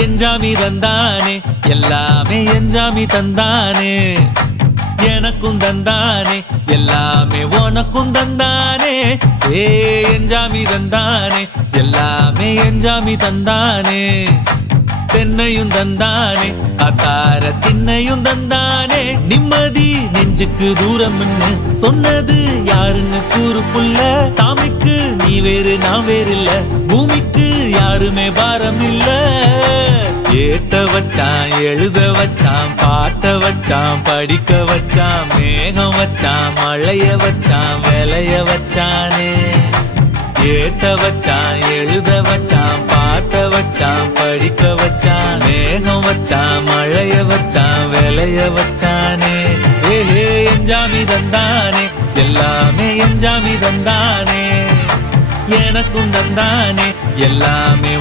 எஞ்சாமி தந்தானே எல்லாமே எஞ்சாமி தந்தானே எனக்கும் தந்தானே எல்லாமே உனக்கும் தந்தானே ஏ எஞ்சாமி தந்தானே எல்லாமே எஞ்சாமி தந்தானே தென்னையும் தந்தானே காத்தார திண்ணையும் தந்தானே நிம்மதி நெஞ்சுக்கு தூரம்னு சொன்னது யாருன்னு கூறு புள்ள சாமிக்கு நீ வேறு நான் வேறு இல்ல பூமிக்கு யாருமே பாரம் இல்ல ஏத்த வச்சான் எழுத வச்சான் பாட்ட வச்சான் படிக்க வச்சான் மேகம் வச்சான் மழைய வச்சான் விளைய வச்சானே ஏத்த வச்சான் எழுத வச்சான் பாட்ட வச்சான் படிக்க வச்சான் மேகம் வச்சான் மழைய வச்சான் விளைய வச்சானே ஏஹே எஞ்சாமி தந்தானே எல்லாமே எஞ்சாமி தந்தானே எனக்கும் தந்தானே எல்லாமே